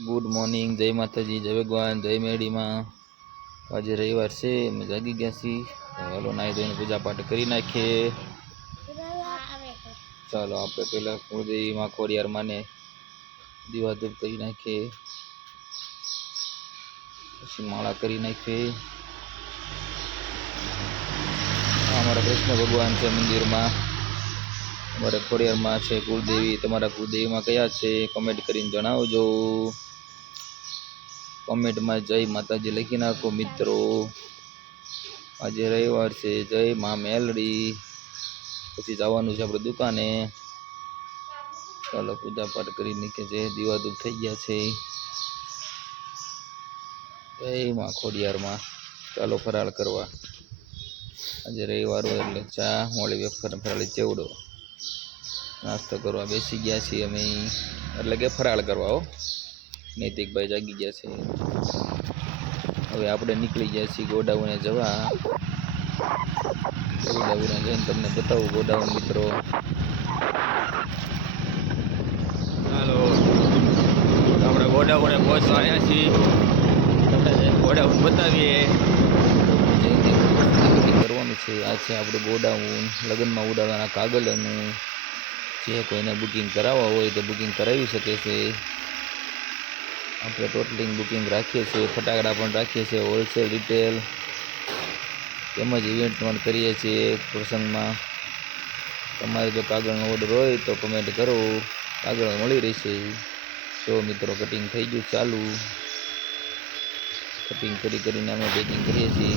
Good morning, जय माताजी, जय भगवान, जय मेड़ी में। आज रविवार से मैं जागी गया सी। चलो नाई धोने पूजा पाठ करी नाखीए। चलो आप पहला कुलदेवी माँ खोडियार माने दीवा धूप करी नाखीए, पछी माला करी नाखीए। हमारा कृष्ण भगवान से मंदिर में अमरा खोडियार में है कुलदेवी। तमारा कुलदेवी में कया छे कमेंट करीने जणावजो। कमेंट में जय माताजी लखी नाखो मित्रों। आज रविवार से जय माँ मेलडी। पछी जवानुं छे आपणे दुकाने। चलो पूजा पाठ करी नाखीए छे, दीवा धूप थई गया छे। जय माँ खोडियार माँ। चलो फराळ करवा। आज रविवार होय એટલે ચા મોળી વેફર ફરાળી ચેવડો नास्तो करवा बेसी गया छे अमे, એટલે કે ફરાળ કરવા हो। नैतिक भाई जागी गया छे। હવે આપણે નીકળી ગયા છીએ ગોડાઉને જવા। ગોડાઉને જઈને તમને બતાવું ગોડાઉન મિત્રો। ચાલો આપણે ગોડાઉને પહોંચવા આવ્યા છીએ। તમને ગોડાઉન બતાવીએ। કરવાનું છે આ છે આપણું ગોડાઉન। લગ્નમાં ઉડાડવાના કાગળનું જે કોઈને બુકિંગ કરાવવા હોય તો બુકિંગ કરાવી શકે છે। આપણે ટોટલિંગ બુકિंग રાખીએ છીએ, ફટાકડા પણ રાખીએ છીએ, હોલસેલ રિટેલ તેમજ ઇવેન્ટ પણ કરીએ છીએ પ્રસંગમાં। તમારે જો કાગળનો ઓર્ડર હોય તો કમેન્ટ કરો, કાગળ મળી રહેશે। જો મિત્રો કટિંગ થઈ ગયું ચાલુ। કટિંગ કરીને અમે પેકિંગ કરીએ છીએ।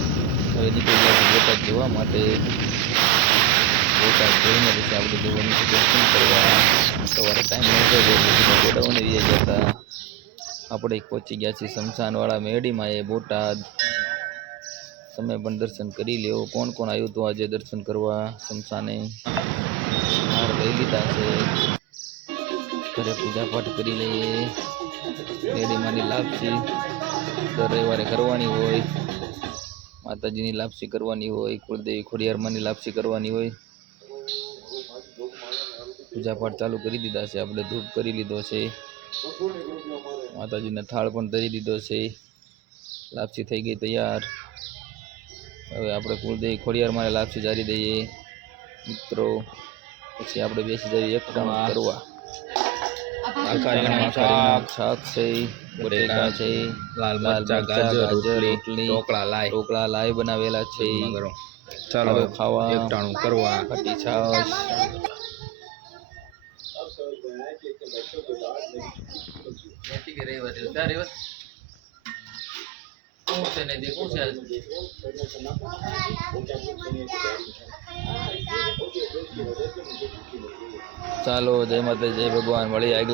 હવે નીકળી ગયા છીએ બોટાદ જવા માટે। બોટાદ જઈને પછી આપણે જવાનું છે દર્શન કરવા। સવારે ટાઈમ નહોતો એટલે ગોડાઉને રહી ગયા હતા। આપણે પહોંચી ગયા છીએ શમશાનવાળા મેડીમાં એ બોટાદ। તમે પણ દર્શન કરી લ્યો। કોણ કોણ આવ્યું હતું આજે દર્શન કરવા શમશાને? હાર લઈ લીધા છે, ઘરે પૂજા પાઠ કરી લઈએ। મેડીમાંની લાપસી દર રવિવારે કરવાની હોય, માતાજીની લાપસી કરવાની હોય, કુળદેવી ખોડિયારમાંની લાપસી કરવાની હોય। पूजा पाठ चालू करी दीधा से। આપણે धूप करी लीधो छे, माताजी ने थाल पण धरी दीधो छे, लापसी थई गई तैयार। હવે આપણે કુળદેવી ખોડિયાર માને લાપસી જારી દઈએ મિત્રો। પછી આપણે બેસી જઈએ એકટાણું કરવા। શાક છે, બટેકા છે, લાલ મરચા, ગાજર, રોટલી, ઢોકળા લાઈ બનાવેલા છે। ચાલો ખાવા એકટાણું કરવા। ખટી છાશ ચાલો જય માતા જય ભગવાન। મળી આગલા